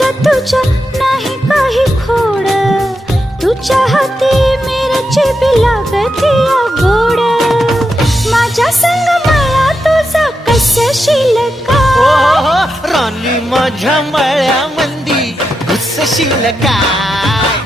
तुझ्या नाही काही खोड, तुझ्या हाती मिरची बी लागती गोड. माझ्या संग मला तुझा कसशील का? राणी माझ्या मळ्यामंदी घुसशील काय?